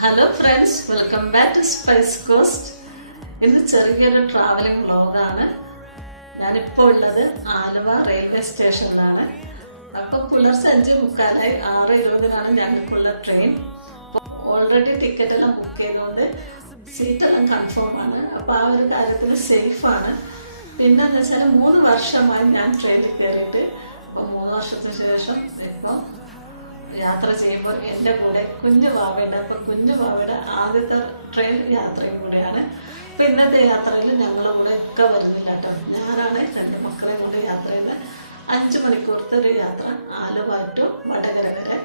Hello friends, welcome back to Spice Coast. This is a traveling vlog. I am Alva railway station. I am train. Already ticket is booked. Seat is confirmed. I am safe. I am 3 വർഷമായി train. യാത്ര ചെയ്യുമ്പോൾ എൻ്റെ കൂടെ കുഞ്ഞു ബാവയുടെ ആദ്യത്തെ ട്രെയിൻ യാത്രയും കൂടിയാണ്. അപ്പോൾ ഇന്നത്തെ യാത്രയിൽ ഞങ്ങളുടെ കൂടെ ഒക്കെ വരുന്നില്ല കേട്ടോ. ഞാനാണ് എൻ്റെ മക്കളെ കൊണ്ട് യാത്ര ചെയ്യുന്നത്. 5 മണിക്കൂറത്തെ ഒരു യാത്ര ആലുവ ടു വടകര വരെ.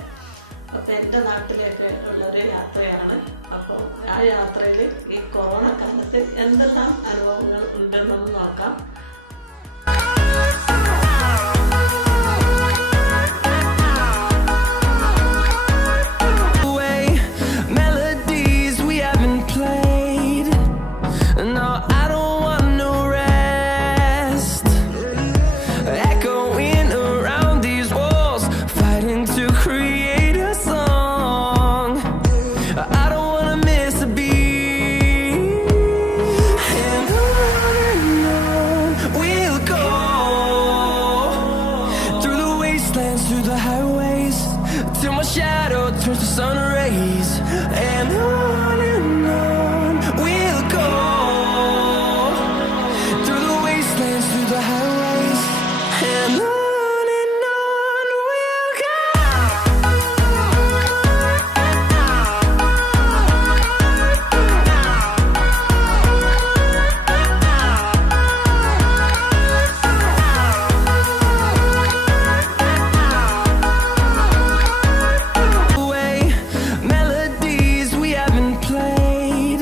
അപ്പോൾ എൻ്റെ നാട്ടിലേക്ക് ഉള്ളൊരു യാത്രയാണ്. അപ്പോൾ ആ യാത്രയിൽ ഈ കൊറോണ കാലത്ത് എന്തെല്ലാം അനുഭവങ്ങൾ ഉണ്ടെന്നൊന്ന് നോക്കാം. Through the highways till my shadow turns to sun rays, and on we'll go through the wastelands, through the highways, and on we'll go. Melodies we haven't played.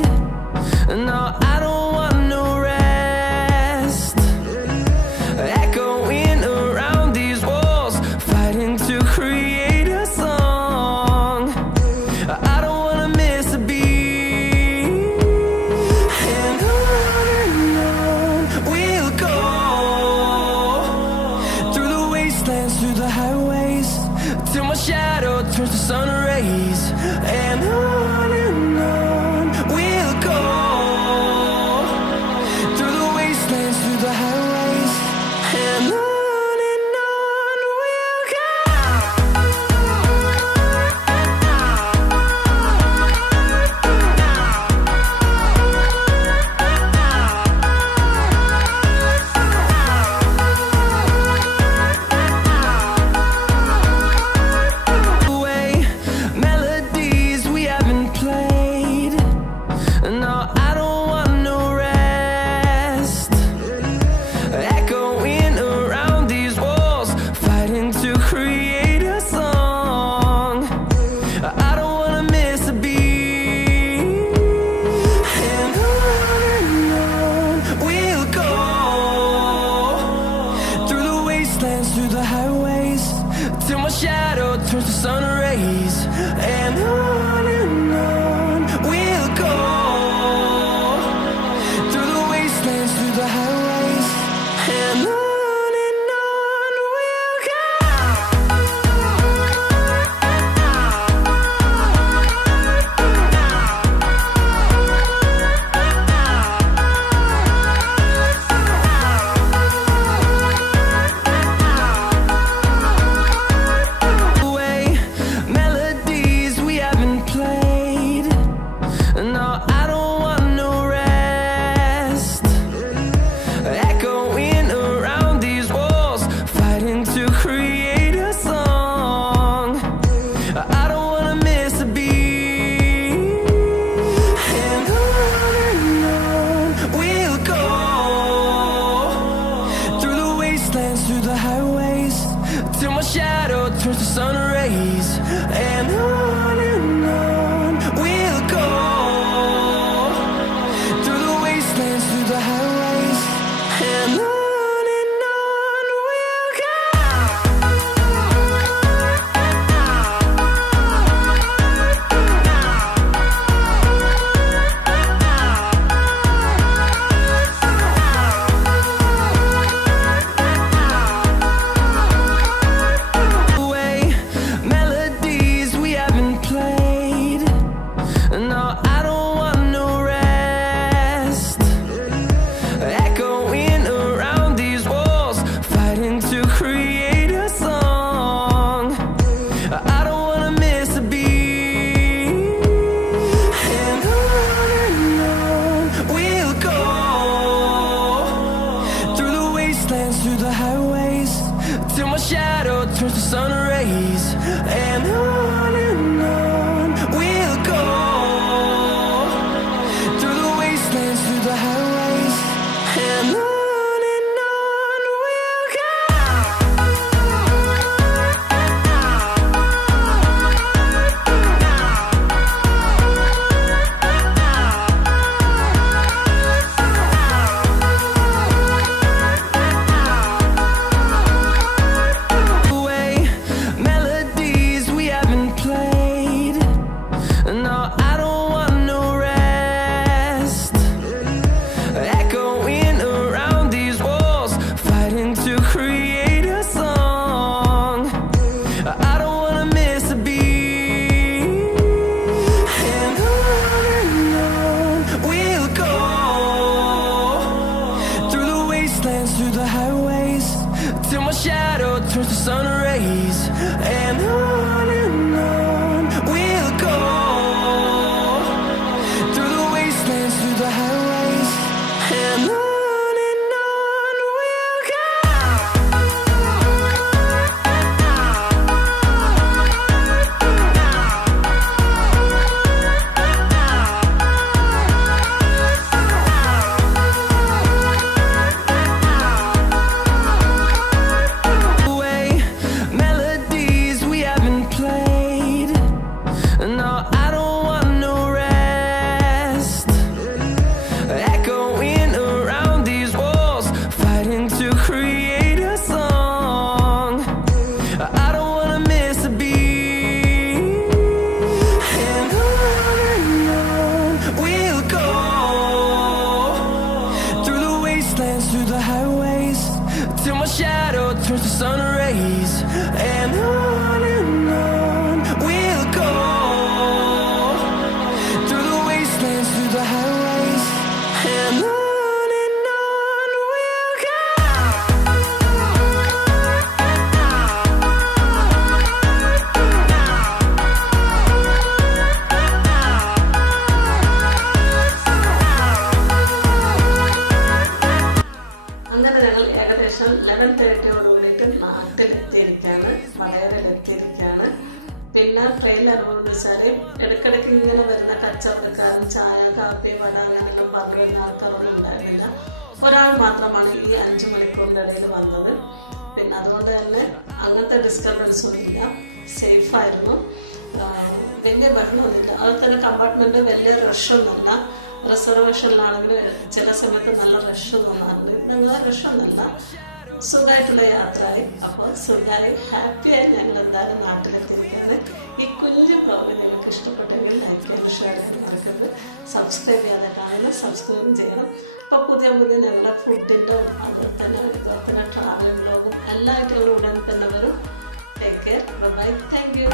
11:30 നാട്ടിലെത്തിയിരിക്കുകയാണ്, വടകരയിലെത്തിയിരിക്കുകയാണ്. പിന്നെ ട്രെയിനിൽ അനുഭവം വെച്ചാൽ ഇടയ്ക്കിടയ്ക്ക് ഇങ്ങനെ വരുന്ന കച്ചവടക്കാരൻ ചായ കാപ്പി വട അങ്ങനെയൊക്കെ പറഞ്ഞു വരുന്ന ആൾക്കാരൊന്നും ഉണ്ടായിരുന്നില്ല. ഒരാൾ മാത്രമാണ് ഈ 5 മണിക്കൂറിൻ്റെ ഇടയിൽ വന്നത്. പിന്നെ അതുകൊണ്ട് തന്നെ അങ്ങനത്തെ ഡിസ്റ്റർബൻസ് ഒന്നുമില്ല, സേഫായിരുന്നു, വലിയ ബഹളമൊന്നുമില്ല. അതുപോലെ തന്നെ കമ്പാർട്ട്മെന്റ് വലിയ റഷൊന്നുമല്ല. റിസർവേഷനിലാണെങ്കിൽ ചില സമയത്ത് നല്ല റഷ് തോന്നാറുണ്ട്, ഞങ്ങൾ റഷൊന്നുമല്ല, സുഖമായിട്ടുള്ള യാത്രയായി. അപ്പോൾ സുഖമായി ഹാപ്പിയായി ഞങ്ങൾ എന്തായാലും നാട്ടിലെത്തിയിരിക്കുന്നത്. ഈ കുഞ്ഞു ബ്ലോഗ് നിങ്ങൾക്ക് ഇഷ്ടപ്പെട്ടെങ്കിൽ ലൈക്ക് ചെയ്യാൻ ഷെയർ ചെയ്യാൻ മറക്കരുത്. സബ്സ്ക്രൈബ് ചെയ്യാതെ കാണുന്നത് സബ്സ്ക്രൈബ് ചെയ്യണം. അപ്പോൾ പുതിയ ഞങ്ങളുടെ ഫുഡിൻ്റെ അതുപോലെ തന്നെ ട്രാവലിംഗ് ബ്ലോഗും എല്ലാ ഐറ്റങ്ങളും ഉടൻ തന്നെ വരും. Take care, bye, thank U.